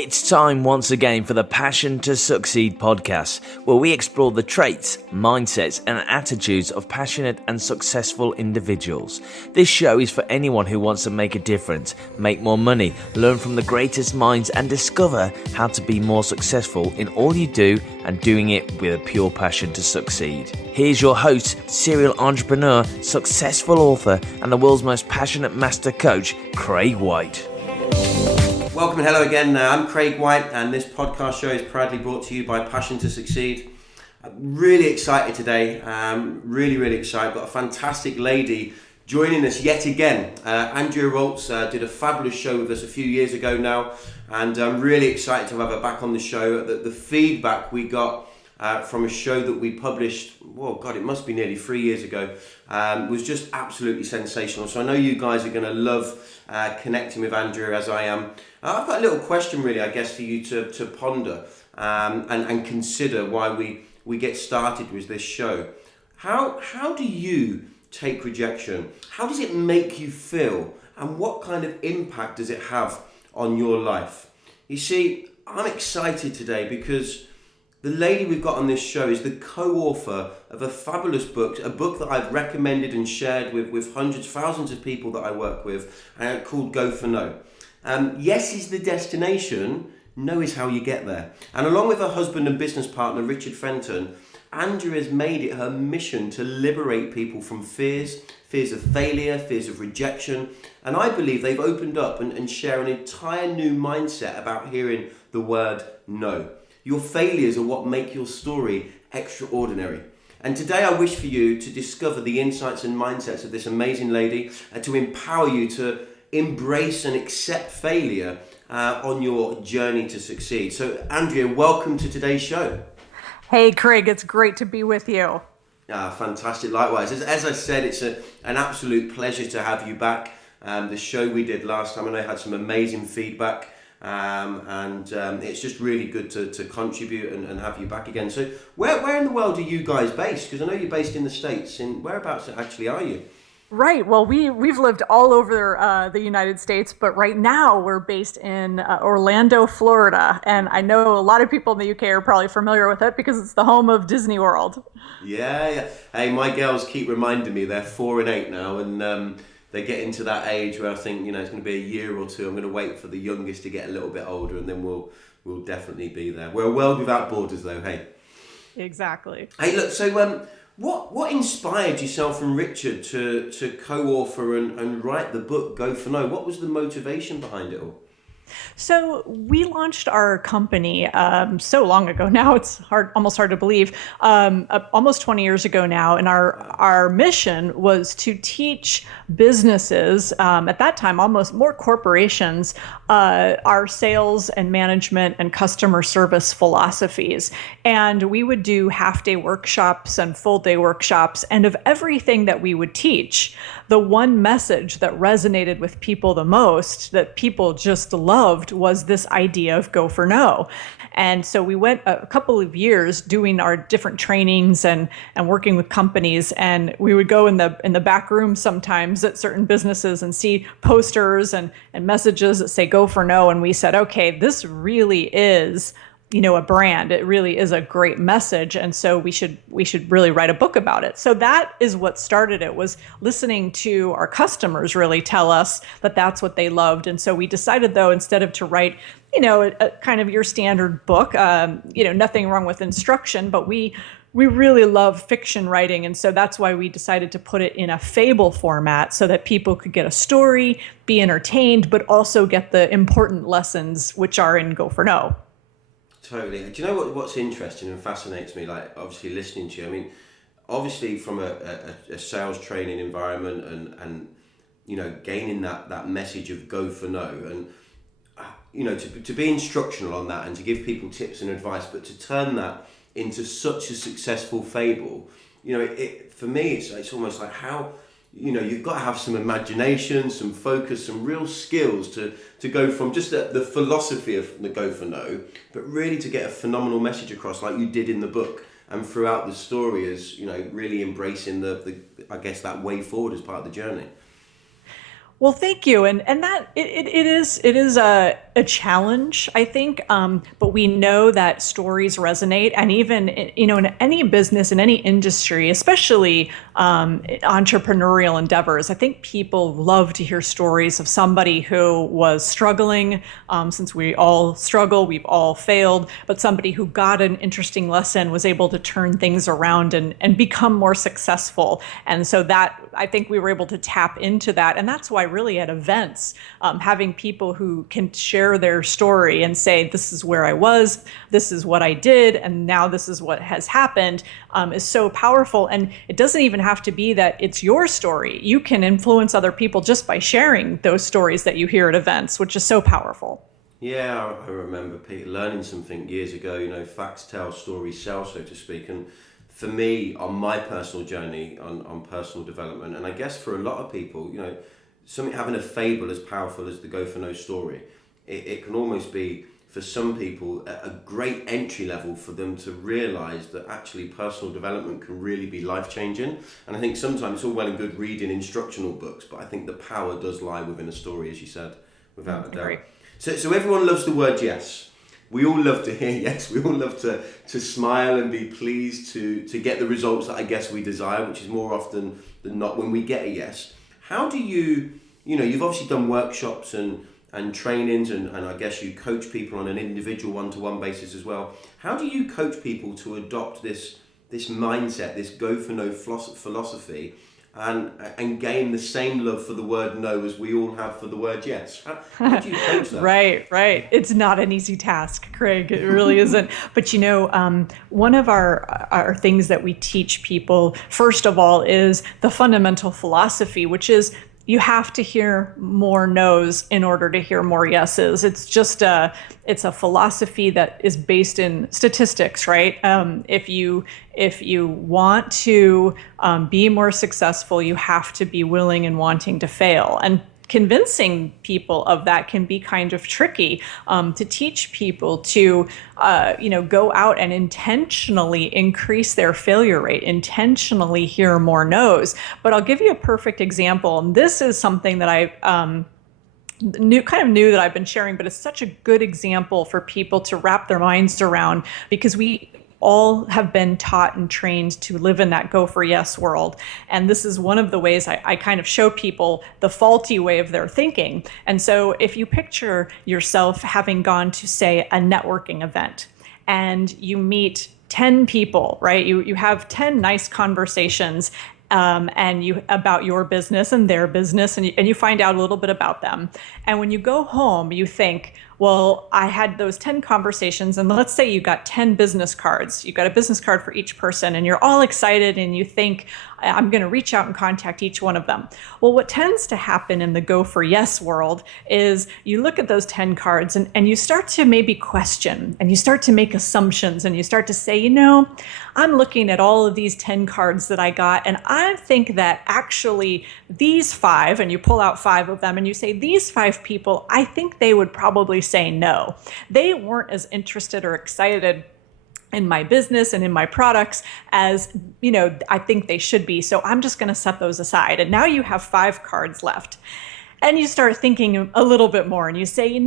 It's time once again for the Passion to Succeed podcast, where we explore the traits, mindsets, and attitudes of passionate and successful individuals. This show is for anyone who wants to make a difference, make more money, learn from the greatest minds, and discover how to be more successful in all you do and doing it with a pure passion to succeed. Here's your host, serial entrepreneur, successful author, and the world's most passionate master coach, Craig White. Welcome and hello again. I'm Craig White, and this podcast show is proudly brought to you by Passion to Succeed. I'm really excited today. Really excited. Got a fantastic lady joining us yet again. Andrea Waltz did a fabulous show with us a few years ago now, and I'm really excited to have her back on the show. The feedback we got from a show that we published, it must be nearly 3 years ago, was just absolutely sensational. So I know you guys are going to love connecting with Andrea as I am. I've got a little question really, I guess, for you to ponder and consider why we get started with this show. How do you take rejection? How does it make you feel? And what kind of impact does it have on your life? You see, I'm excited today because the lady we've got on this show is the co-author of a fabulous book, a book that I've recommended and shared with hundreds, thousands of people that I work with, called Go for No. Yes is the destination, no is how you get there. And along with her husband and business partner, Richard Fenton, Andrea has made it her mission to liberate people from fears of failure, fears of rejection. And I believe they've opened up and share an entire new mindset about hearing the word no. Your failures are what make your story extraordinary. And today I wish for you to discover the insights and mindsets of this amazing lady and to empower you to embrace and accept failure on your journey to succeed. So Andrea, welcome to today's show. Hey Craig, it's great to be with you. Fantastic, likewise. As I said, it's an absolute pleasure to have you back. The show we did last time, and I had some amazing feedback. And it's just really good to contribute and have you back again. So where in the world are you guys based? Because I know you're based in the States. Whereabouts actually are you? Right. Well, we've lived all over the United States, but right now we're based in Orlando, Florida. And I know a lot of people in the UK are probably familiar with it because it's the home of Disney World. Yeah. Hey, my girls keep reminding me they're 4 and 8 now, and they get into that age where I think, it's going to be a year or two. I'm going to wait for the youngest to get a little bit older, and then we'll definitely be there. We're a world without borders, though. Hey. Exactly. Hey, look. So, what inspired yourself and Richard to co-author and write the book Go for No? What was the motivation behind it all? So we launched our company so long ago now, it's almost hard to believe, almost 20 years ago now. And our mission was to teach businesses, at that time, almost more corporations, our sales and management and customer service philosophies. And we would do half-day workshops and full-day workshops. And of everything that we would teach, the one message that resonated with people the most, that people just loved, was this idea of go for no. And so we went a couple of years doing our different trainings and working with companies, and we would go in the back room sometimes at certain businesses and see posters and messages that say go for no. And we said, okay, this really is a brand. It really is a great message. And so we should really write a book about it. So that is what started it, was listening to our customers really tell us that that's what they loved. And so we decided, though, instead of to write, a kind of your standard book, nothing wrong with instruction, but we really love fiction writing. And so that's why we decided to put it in a fable format so that people could get a story, be entertained, but also get the important lessons, which are in Go for No. Totally. Do you know what's interesting and fascinates me, like obviously listening to you? I mean, obviously from a sales training environment and gaining that message of go for no, and to be instructional on that and to give people tips and advice, but to turn that into such a successful fable, for me it's almost like how you've got to have some imagination, some focus, some real skills to go from just the philosophy of the go for no, but really to get a phenomenal message across like you did in the book and throughout the story, as really embracing the I guess that way forward as part of the journey. Well, thank you, and that it is an a challenge, I think. But we know that stories resonate, and even in any business, in any industry, especially entrepreneurial endeavors, I think people love to hear stories of somebody who was struggling. Since we all struggle, we've all failed, but somebody who got an interesting lesson, was able to turn things around and become more successful. And so that, I think we were able to tap into that. And that's why really at events, having people who can share their story and say, this is where I was, this is what I did, and now this is what has happened, is so powerful. And it doesn't even have to be that it's your story. You can influence other people just by sharing those stories that you hear at events, which is so powerful. Yeah, I remember Pete learning something years ago, facts tell, stories sell, so to speak. And for me, on my personal journey on personal development, and I guess for a lot of people, something having a fable as powerful as the Go for No story, it can almost be, for some people, a great entry level for them to realise that actually personal development can really be life-changing. And I think sometimes it's all well and good reading instructional books, but I think the power does lie within a story, as you said, without a doubt. Great. So everyone loves the word yes. We all love to hear yes. We all love to smile and be pleased to get the results that I guess we desire, which is more often than not when we get a yes. How do you've obviously done workshops and trainings and I guess you coach people on an individual one-to-one basis as well. How do you coach people to adopt this mindset, this go for no philosophy, and gain the same love for the word no as we all have for the word yes? How do you coach that? Right. It's not an easy task, Craig. It really isn't. But one of our things that we teach people, first of all, is the fundamental philosophy, which is you have to hear more no's in order to hear more yeses. It's a philosophy that is based in statistics, right? If you want to be more successful, you have to be willing and wanting to fail. And convincing people of that can be kind of tricky, to teach people to go out and intentionally increase their failure rate, intentionally hear more no's. But I'll give you a perfect example, and this is something that I knew that I've been sharing, but it's such a good example for people to wrap their minds around, because we all have been taught and trained to live in that go for yes world. And this is one of the ways I kind of show people the faulty way of their thinking. And so if you picture yourself having gone to, say, a networking event, and you meet 10 people, right? You have 10 nice conversations, and you about your business and their business, and you find out a little bit about them. And when you go home, you think, well, I had those 10 conversations, and let's say you got 10 business cards. You got a business card for each person, and you're all excited, and you think, I'm going to reach out and contact each one of them. Well, what tends to happen in the go for yes world is you look at those 10 cards and you start to maybe question, and you start to make assumptions, and you start to say, I'm looking at all of these 10 cards that I got, and I think that actually these 5, and you pull out 5 of them, and you say, these 5 people, I think they would probably say no. They weren't as interested or excited in my business and in my products as, I think they should be. So I'm just going to set those aside. And now you have 5 cards left. And you start thinking a little bit more, and you say,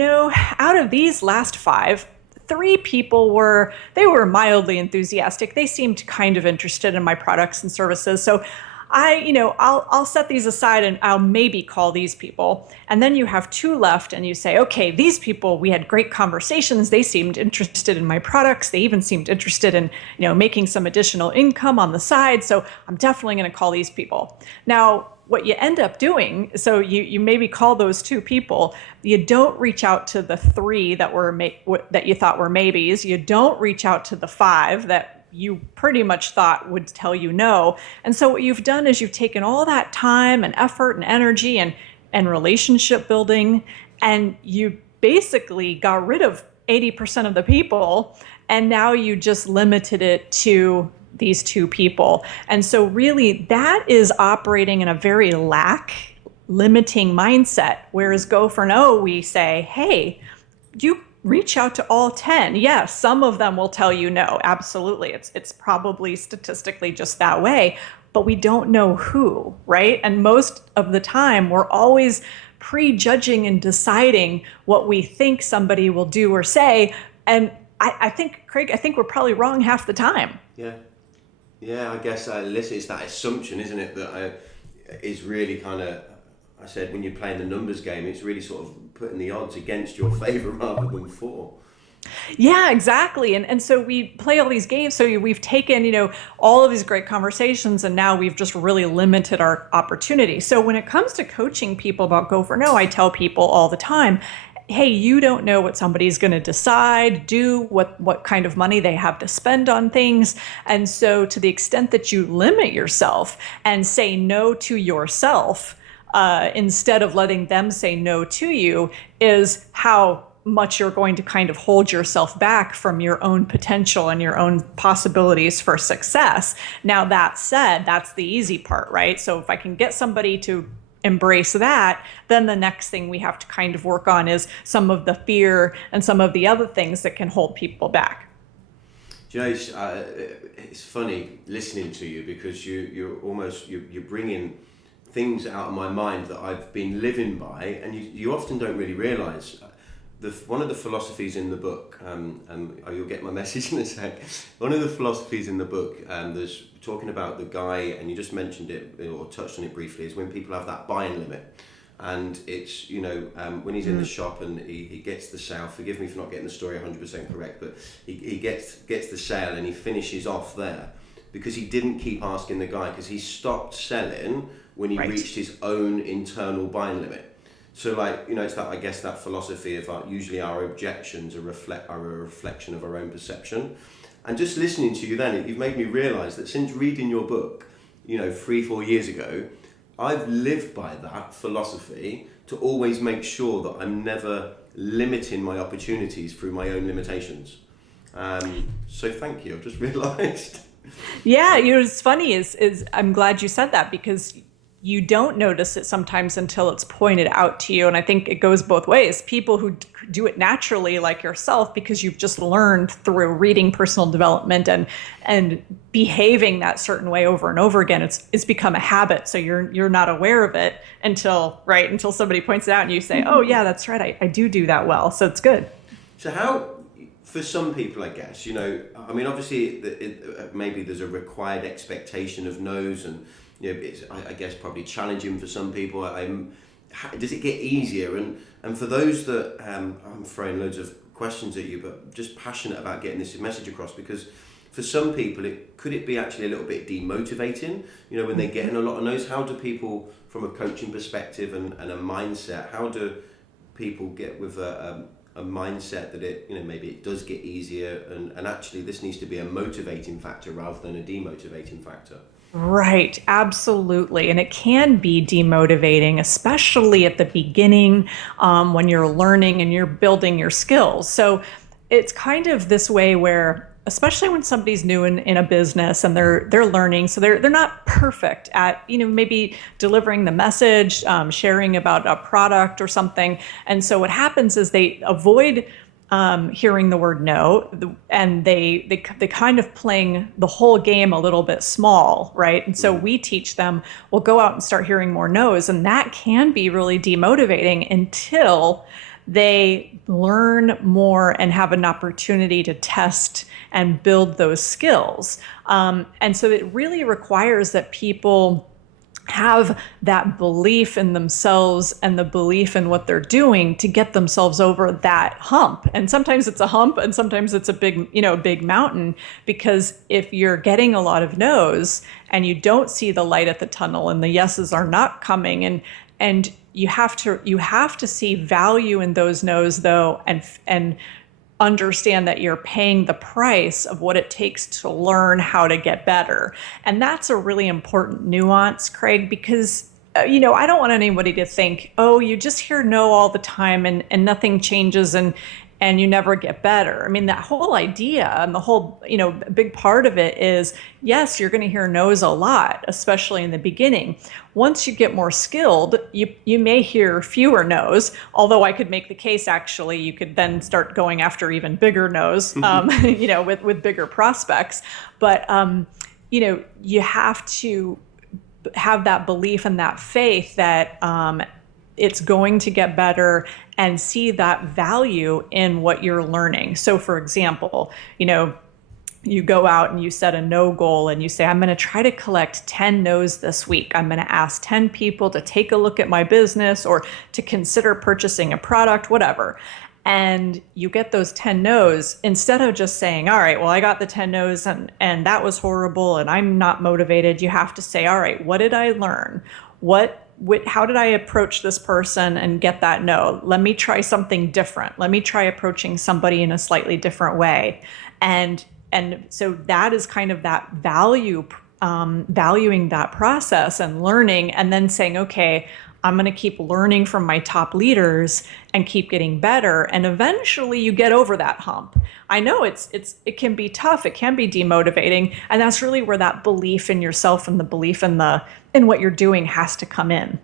out of these last 5, 3 people were mildly enthusiastic. They seemed kind of interested in my products and services. So I'll set these aside, and I'll maybe call these people. And then you have 2 left, and you say, okay, these people, we had great conversations. They seemed interested in my products. They even seemed interested in, making some additional income on the side. So I'm definitely going to call these people. Now, what you end up doing, so you maybe call those 2 people. You don't reach out to the 3 that you thought were maybes. You don't reach out to the 5 that you pretty much thought would tell you no. And so what you've done is you've taken all that time and effort and energy and relationship building, and you basically got rid of 80% of the people, and now you just limited it to these 2 people. And so really that is operating in a very limiting mindset. Whereas go for no, we say, hey, you reach out to all 10. Yes, some of them will tell you no. Absolutely. It's probably statistically just that way, but we don't know who, right? And most of the time we're always prejudging and deciding what we think somebody will do or say. And I think, Craig, we're probably wrong half the time. Yeah, I guess it's that assumption, isn't it, that is really kind of, I said, when you're playing the numbers game, it's really sort of putting the odds against your favour rather than for. Yeah, exactly. And so we play all these games. So we've taken, all of these great conversations, and now we've just really limited our opportunity. So when it comes to coaching people about go for no, I tell people all the time, hey, you don't know what somebody's going to decide, do, what kind of money they have to spend on things. And so to the extent that you limit yourself and say no to yourself, instead of letting them say no to you, is how much you're going to kind of hold yourself back from your own potential and your own possibilities for success. Now, that said, that's the easy part, right? So if I can get somebody to embrace that, then the next thing we have to kind of work on is some of the fear and some of the other things that can hold people back. Do you know, it's funny listening to you, because you're bringing things out of my mind that I've been living by, and you often don't really realise. One of the philosophies in the book, you'll get my message in a sec. One of the philosophies in the book, there's talking about the guy, and you just mentioned it or touched on it briefly, is when people have that buying limit. And it's, when he's in the shop and he gets the sale, forgive me for not getting the story 100% correct, but he gets the sale and he finishes off there because he didn't keep asking the guy, because he stopped selling when he reached his own internal buying limit. So it's that, I guess, that philosophy of usually our objections are a reflection of our own perception. And just listening to you then, you've made me realise that since reading your book, 3-4 years ago, I've lived by that philosophy to always make sure that I'm never limiting my opportunities through my own limitations. So thank you, I've just realised. Yeah, what's funny is I'm glad you said that, because you don't notice it sometimes until it's pointed out to you. And I think it goes both ways. People who do it naturally, like yourself, because you've just learned through reading personal development and behaving that certain way over and over again, it's become a habit. So you're not aware of it until somebody points it out and you say, oh yeah, that's right, I do that well. So it's good. So how, for some people, I guess, obviously maybe there's a required expectation of no's, and it's, I guess, probably challenging for some people. Does it get easier? And for those that, I'm throwing loads of questions at you, but just passionate about getting this message across, because for some people, could it be actually a little bit demotivating, when they're getting a lot of no's? How do people, from a coaching perspective and a mindset, how do people get with a mindset that maybe it does get easier, and actually this needs to be a motivating factor rather than a demotivating factor? Right, absolutely. And it can be demotivating, especially at the beginning, when you're learning and you're building your skills. So it's kind of this way where, especially when somebody's new in a business and they're learning, so they're not perfect at, maybe delivering the message, sharing about a product or something. And so what happens is they avoid hearing the word no, and they kind of playing the whole game a little bit small, right? And so we teach them, well, go out and start hearing more no's, and that can be really demotivating until they learn more and have an opportunity to test and build those skills. And so it really requires that people have that belief in themselves and the belief in what they're doing to get themselves over that hump. And sometimes it's a hump and sometimes it's a big mountain, because if you're getting a lot of no's and you don't see the light at the tunnel and the yeses are not coming, and you have to see value in those no's though, and understand that you're paying the price of what it takes to learn how to get better. And that's a really important nuance, Craig, because I don't want anybody to think, oh, you just hear no all the time and nothing changes and you never get better. I mean, that whole idea and the whole, big part of it is, yes, you're going to hear no's a lot, especially in the beginning. Once you get more skilled, you may hear fewer no's, although I could make the case, actually, you could then start going after even bigger no's, with bigger prospects. But, you have to have that belief and that faith that it's going to get better, and see that value in what you're learning. So for example, you go out and you set a no goal and you say, I'm going to try to collect 10 no's this week. I'm going to ask 10 people to take a look at my business or to consider purchasing a product, whatever. And you get those 10 no's, instead of just saying, all right, well, I got the 10 no's and that was horrible and I'm not motivated. You have to say, all right, what did I learn? How did I approach this person and get that no? Let me try something different. Let me try approaching somebody in a slightly different way. And so that is kind of that valuing that process and learning, and then saying, okay, I'm going to keep learning from my top leaders and keep getting better. And eventually you get over that hump. I know it can be tough. It can be demotivating. And that's really where that belief in yourself and the belief in what you're doing has to come in.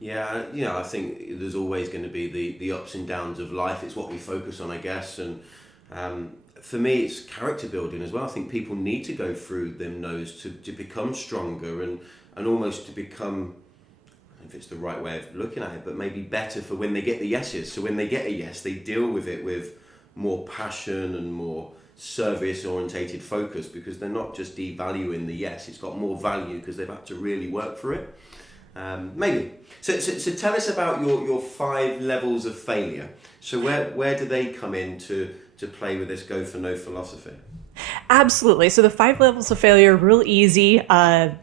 Yeah, I think there's always going to be the ups and downs of life. It's what we focus on, I guess. And for me, it's character building as well. I think people need to go through them no's to become stronger and almost to become, I don't know if it's the right way of looking at it, but maybe better for when they get the yeses. So when they get a yes, they deal with it with more passion and more service-orientated focus, because they're not just devaluing the yes. It's got more value because they've had to really work for it. Maybe. So tell us about your 5 levels of failure. So where do they come in to play with this go for no philosophy? Absolutely. So the 5 levels of failure, real easy,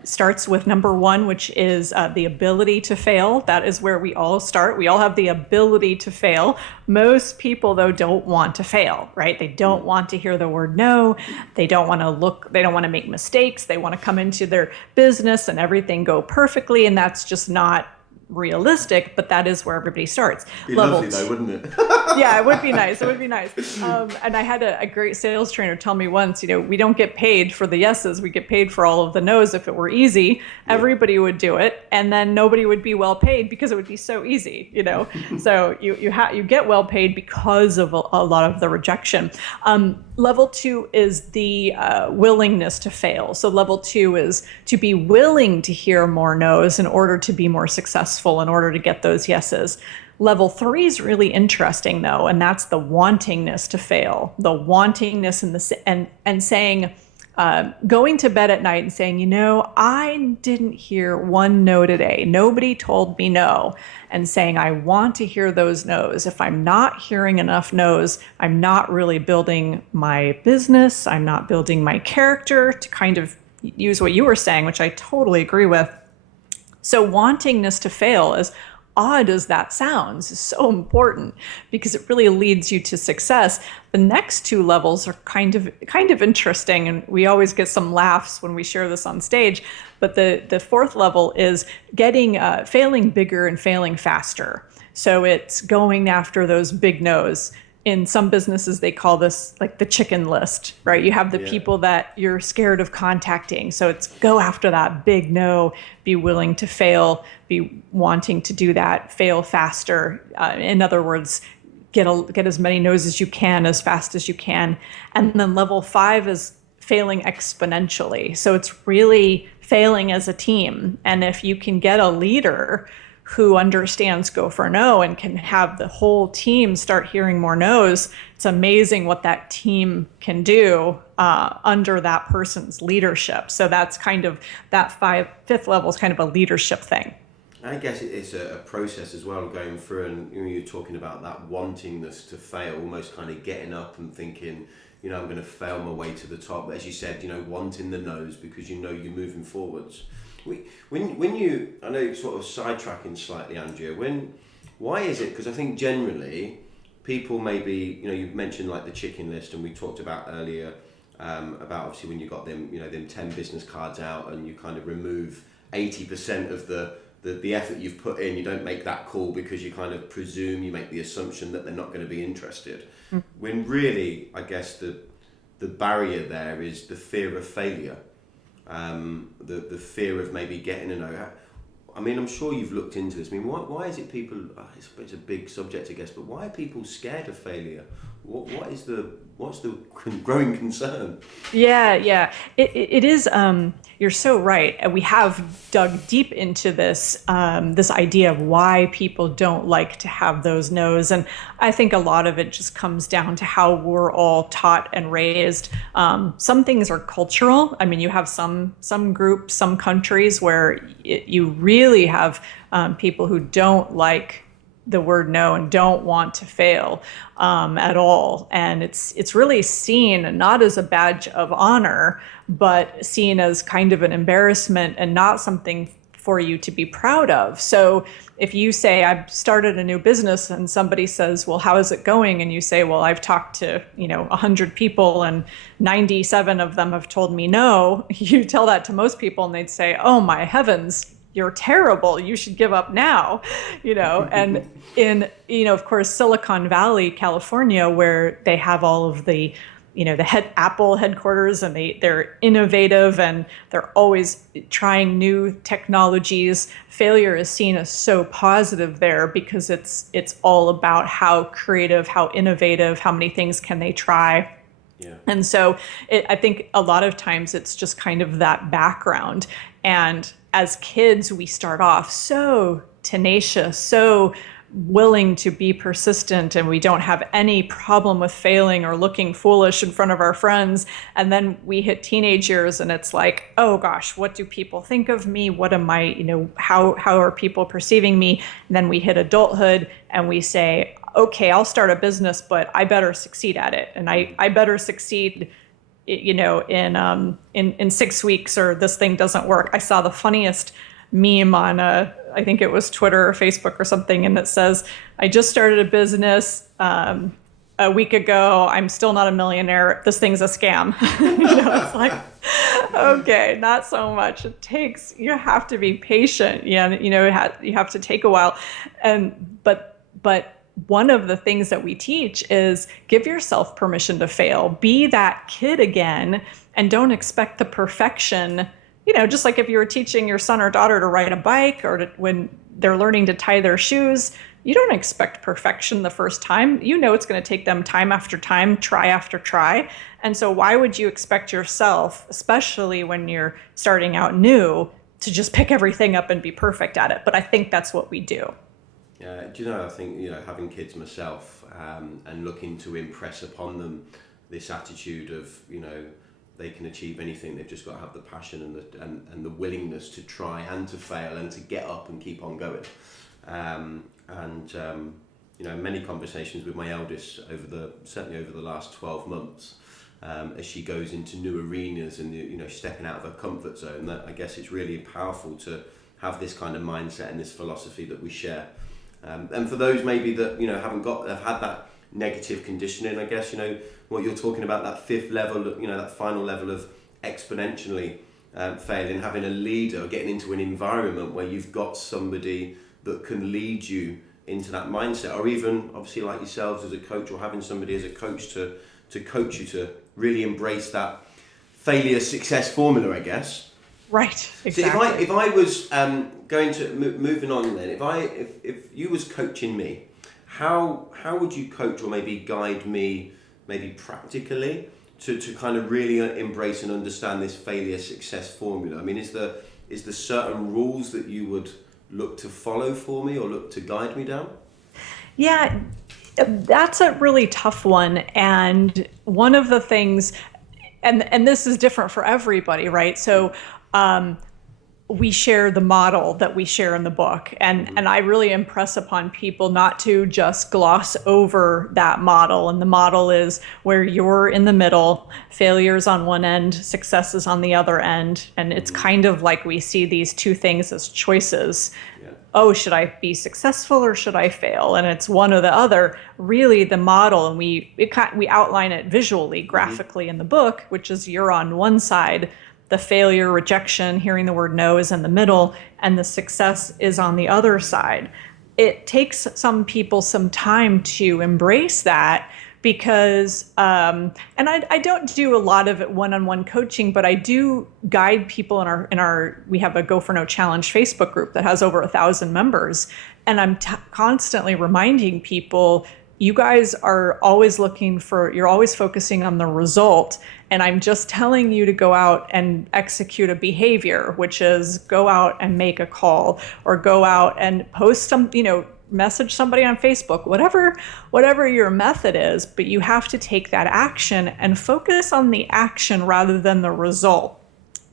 starts with number 1, which is the ability to fail. That is where we all start. We all have the ability to fail. Most people, though, don't want to fail, right? They don't want to hear the word no. They don't want to make mistakes. They want to come into their business and everything go perfectly. And that's just not realistic, but that is where everybody starts. Be lovely though, wouldn't it? Yeah, it would be nice. And I had a great sales trainer tell me once, we don't get paid for the yeses. We get paid for all of the no's. If it were easy, everybody would do it, and then nobody would be well paid because it would be so easy, So you get well paid because of a lot of the rejection. Level 2 is the willingness to fail. So level 2 is to be willing to hear more no's in order to be more successful, in order to get those yeses. Level 3 is really interesting, though, and that's the wantingness to fail. The wantingness and saying, going to bed at night and saying, I didn't hear one no today. Nobody told me no. And saying, I want to hear those no's. If I'm not hearing enough no's, I'm not really building my business. I'm not building my character, to kind of use what you were saying, which I totally agree with. So wantingness to fail, as odd as that sounds, is so important because it really leads you to success. The next 2 levels are kind of interesting, and we always get some laughs when we share this on stage. But the 4th level is failing bigger and failing faster. So it's going after those big no's. In some businesses, they call this like the chicken list, right? You have the people that you're scared of contacting. So it's go after that big no, be willing to fail, be wanting to do that, fail faster. In other words, get as many no's as you can, as fast as you can. And then level 5 is failing exponentially. So it's really failing as a team. And if you can get a leader who understands go for no and can have the whole team start hearing more no's, it's amazing what that team can do under that person's leadership. So that's kind of that 5th level is kind of a leadership thing. I guess it's a process as well, going through, and you're talking about that wantingness to fail, almost kind of getting up and thinking, I'm going to fail my way to the top. As you said, wanting the no's because you're moving forwards. When you, I know sort of sidetracking slightly, Andrea, why is it, because I think generally people maybe, you've mentioned like the chicken list, and we talked about earlier about obviously when you got them, them 10 business cards out and you kind of remove 80% of the effort you've put in. You don't make that call because you kind of presume, you make the assumption that they're not going to be interested. When really, I guess the barrier there is the fear of failure. The fear of maybe getting a no. I mean, I'm sure you've looked into this. I mean, why is it people, it's a big subject, I guess, but why are people scared of failure? what's the growing concern? Yeah. It is. You're so right. And we have dug deep into this this idea of why people don't like to have those no's, and I think a lot of it just comes down to how we're all taught and raised. Some things are cultural. I mean, you have some groups, some countries where you really have people who don't like the word no and don't want to fail at all. And it's really seen not as a badge of honor, but seen as kind of an embarrassment and not something for you to be proud of. So if you say, I've started a new business, and somebody says, well, how is it going? And you say, well, I've talked to 100 people and 97 of them have told me no. You tell that to most people and they'd say, oh my heavens, you're terrible. You should give up now, and in, of course, Silicon Valley, California, where they have all of the, the Apple headquarters, and they're innovative and they're always trying new technologies. Failure is seen as so positive there because it's all about how creative, how innovative, how many things can they try. Yeah. And so I think a lot of times it's just kind of that background. And as kids, we start off so tenacious, so willing to be persistent, and we don't have any problem with failing or looking foolish in front of our friends. And then we hit teenage years and it's like, oh gosh, what do people think of me? What am I, how are people perceiving me? And then we hit adulthood and we say, okay, I'll start a business, but I better succeed at it. And I better succeed in 6 weeks, or this thing doesn't work. I saw the funniest meme on I think it was Twitter or Facebook or something, and it says, I just started a business a week ago. I'm still not a millionaire. This thing's a scam. It's like, okay, not so much. You have to be patient. Yeah, you have to take a while. But one of the things that we teach is give yourself permission to fail. Be that kid again, and don't expect the perfection. Just like if you were teaching your son or daughter to ride a bike, or when they're learning to tie their shoes, you don't expect perfection the first time. It's going to take them time after time, try after try. And so why would you expect yourself, especially when you're starting out new, to just pick everything up and be perfect at it? But I think that's what we do. I think, having kids myself, and looking to impress upon them this attitude of, they can achieve anything. They've just got to have the passion and the willingness to try and to fail and to get up and keep on going. Many conversations with my eldest certainly over the last 12 months, as she goes into new arenas and stepping out of her comfort zone. That I guess it's really powerful to have this kind of mindset and this philosophy that we share. And for those maybe that have had that negative conditioning, I guess what you're talking about, that fifth level, that final level of exponentially failing, having a leader, getting into an environment where you've got somebody that can lead you into that mindset, or even obviously like yourselves as a coach, or having somebody as a coach to coach you to really embrace that failure success formula, I guess. Right. Exactly. So if I was going to moving on then, if you was coaching me, how would you coach or maybe guide me, maybe practically, to kind of really embrace and understand this failure success formula? I mean, is there certain rules that you would look to follow for me or look to guide me down? Yeah, that's a really tough one. And one of the things, and this is different for everybody, right? So we share the model that we share in the book. And I really impress upon people not to just gloss over that model. And the model is where you're in the middle, failures on one end, successes on the other end. And it's kind of like we see these two things as choices. Yeah. Oh, should I be successful or should I fail? And it's one or the other. Really, the model, and we outline it visually, graphically in the book, which is you're on one side. The failure, rejection, hearing the word no is in the middle, and the success is on the other side. It takes some people some time to embrace that because, and I don't do a lot of it one-on-one coaching, but I do guide people we have a Go for No Challenge Facebook group that has over 1,000 members. And I'm constantly reminding people, you guys are always you're always focusing on the result. And I'm just telling you to go out and execute a behavior, which is go out and make a call or go out and post message somebody on Facebook, whatever your method is, but you have to take that action and focus on the action rather than the result.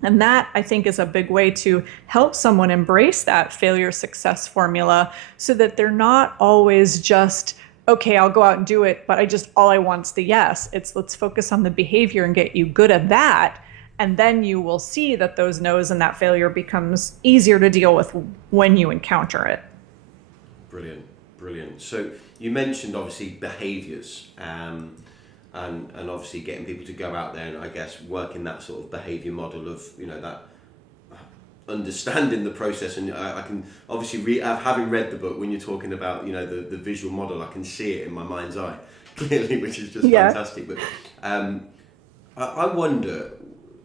And that, I think, is a big way to help someone embrace that failure success formula so that they're not always just, okay, I'll go out and do it, but all I want's the yes. It's let's focus on the behavior and get you good at that. And then you will see that those no's and that failure becomes easier to deal with when you encounter it. Brilliant. So you mentioned obviously behaviors, and obviously getting people to go out there and I guess working that sort of behavior model of that understanding the process. And I can obviously having read the book, when you're talking about the visual model, I can see it in my mind's eye clearly, which is just fantastic. But I wonder,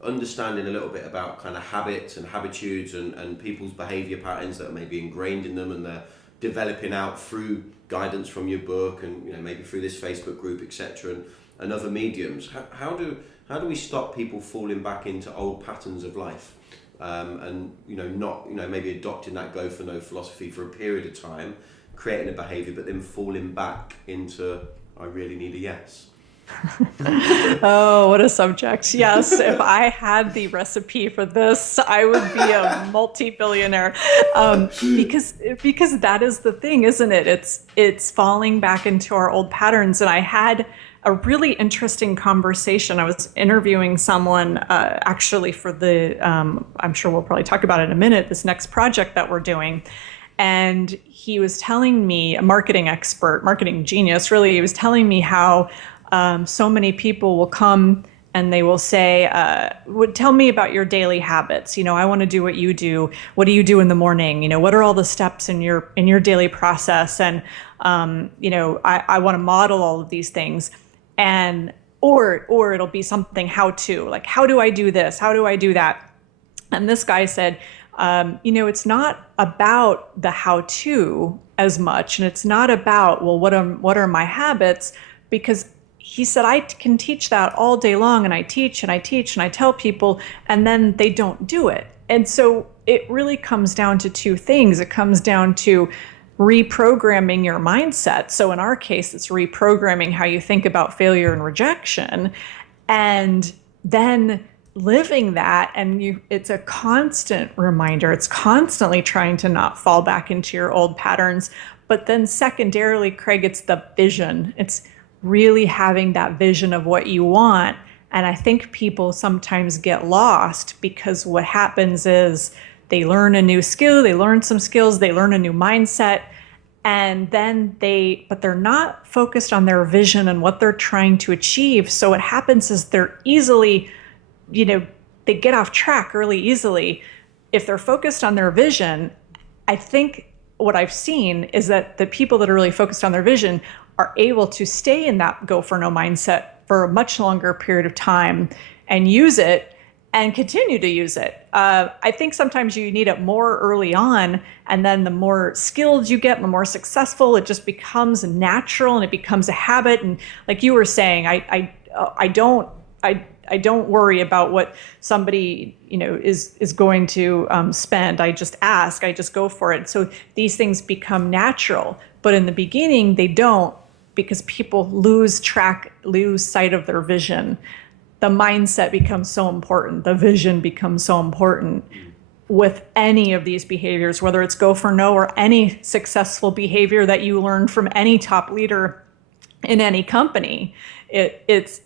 understanding a little bit about kind of habits and habitudes and people's behavior patterns that are maybe ingrained in them, and they're developing out through guidance from your book and maybe through this Facebook group, etc., and other mediums. How do we stop people falling back into old patterns of life, and not maybe adopting that go for no philosophy for a period of time, creating a behavior, but then falling back into I really need a yes? Oh, what a subject. Yes, if I had the recipe for this, I would be a multi-billionaire. Because that is the thing, isn't it? It's falling back into our old patterns. And I had a really interesting conversation. I was interviewing someone actually for I'm sure we'll probably talk about it in a minute, this next project that we're doing. And he was telling me, a marketing expert, marketing genius, really, he was telling me how so many people will come and they will say, tell me about your daily habits. I want to do what you do. What do you do in the morning? What are all the steps in your daily process? And, I want to model all of these things. And, or it'll be something how to, like, how do I do this? How do I do that? And this guy said, it's not about the how to as much. And it's not about, well, what are my habits? Because he said, I can teach that all day long, and I teach and I teach and I tell people, and then they don't do it. And so it really comes down to two things. It comes down to reprogramming your mindset. So in our case, it's reprogramming how you think about failure and rejection, and then living that. And it's a constant reminder. It's constantly trying to not fall back into your old patterns. But then secondarily, Craig, it's the vision. It's really having that vision of what you want. And I think people sometimes get lost because what happens is they learn a new skill, they learn some skills, they learn a new mindset, and then but they're not focused on their vision and what they're trying to achieve. So what happens is they're easily, they get off track really easily. If they're focused on their vision, I think what I've seen is that the people that are really focused on their vision are able to stay in that go for no mindset for a much longer period of time and use it and continue to use it. I think sometimes you need it more early on, and then the more skilled you get, the more successful, it just becomes natural and it becomes a habit. And like you were saying, I don't worry about what somebody is going to spend. I just ask, I just go for it. So these things become natural, but in the beginning they don't, because people lose sight of their vision. The mindset becomes so important. The vision becomes so important with any of these behaviors, whether it's go for no or any successful behavior that you learn from any top leader in any company. It's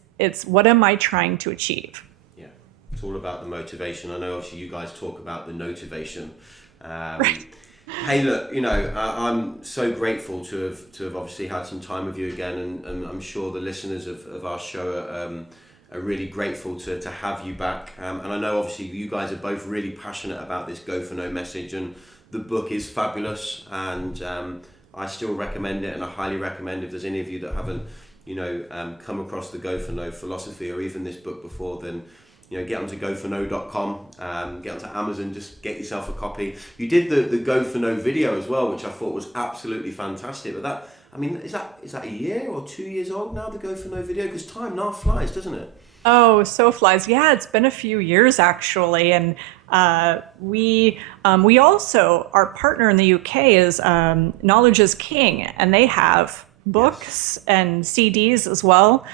what am I trying to achieve? Yeah, it's all about the motivation. I know obviously you guys talk about the motivation. Right. Hey, look, I'm so grateful to have obviously had some time with you again, and I'm sure the listeners of our show are really grateful to have you back. And I know obviously you guys are both really passionate about this Go for No message, and the book is fabulous, and I still recommend it, and I highly recommend, if there's any of you that haven't come across the Go for No philosophy or even this book before, then get onto goforno.com, get onto Amazon, just get yourself a copy. You did the Go for No video as well, which I thought was absolutely fantastic, but I mean, is that a year or 2 years old now, the Go for No video? Because time now flies, doesn't it? Oh, so flies. Yeah, it's been a few years actually, and we also, our partner in the UK is Knowledge is King, and they have books and CDs as well.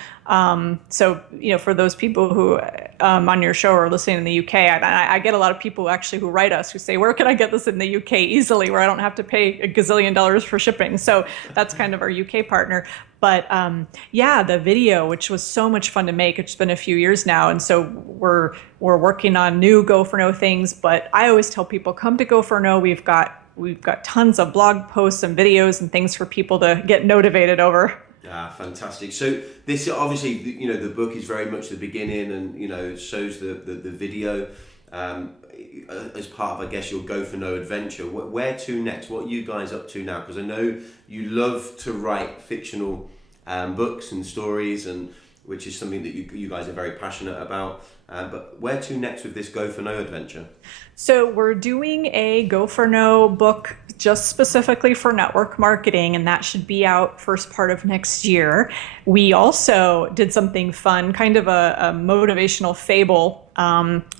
So, for those people who on your show are listening in the UK, I get a lot of people actually who write us who say, where can I get this in the UK easily where I don't have to pay $1 gazillion for shipping? So that's kind of our UK partner. But the video, which was so much fun to make, it's been a few years now. And so we're working on new Go for No things. But I always tell people, come to Go for No. We've got tons of blog posts and videos and things for people to get motivated over. Yeah, fantastic. So this obviously, the book is very much the beginning, and shows the video as part of, I guess, your Go for No adventure. Where to next? What are you guys up to now? Because I know you love to write fictional books and stories, and which is something that you guys are very passionate about. But where to next with this Go for No adventure? So we're doing a Go for No book just specifically for network marketing, and that should be out first part of next year. We also did something fun, kind of a motivational fable,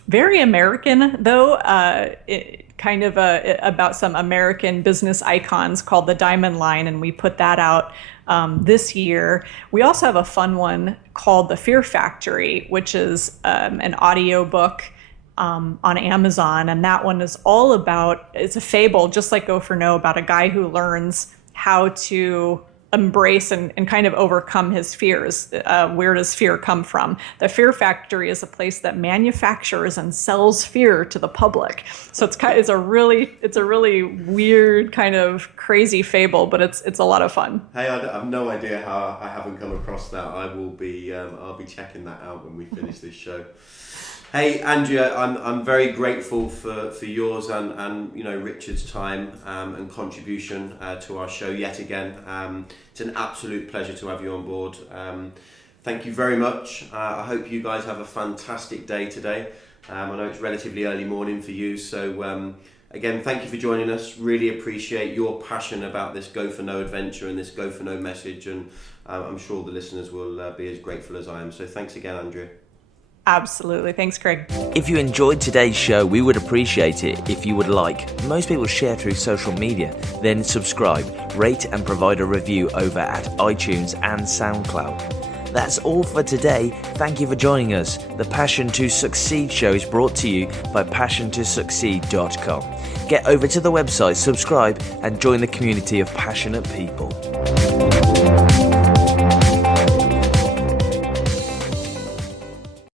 very American though, about some American business icons called the Diamond Line, and we put that out this year. We also have a fun one called The Fear Factory, which is an audio book on Amazon, and that one is all about, it's a fable, just like Go for No, about a guy who learns how to embrace and kind of overcome his fears. Where does fear come from? The Fear Factory is a place that manufactures and sells fear to the public. So it's a really weird, kind of crazy fable, but it's a lot of fun. Hey, I have no idea how I haven't come across that. I'll be checking that out when we finish this show. Hey, Andrea, I'm very grateful for yours and Richard's time and contribution to our show yet again. It's an absolute pleasure to have you on board. Thank you very much. I hope you guys have a fantastic day today. I know it's relatively early morning for you, so again, thank you for joining us. Really appreciate your passion about this Go for No adventure and this Go for No message, and I'm sure the listeners will be as grateful as I am. So thanks again, Andrea. Absolutely. Thanks, Craig. If you enjoyed today's show, we would appreciate it if you would most people share through social media, then subscribe, rate and provide a review over at iTunes and SoundCloud. That's all for today. Thank you for joining us. The Passion to Succeed show is brought to you by passiontosucceed.com. Get over to the website, subscribe and join the community of passionate people.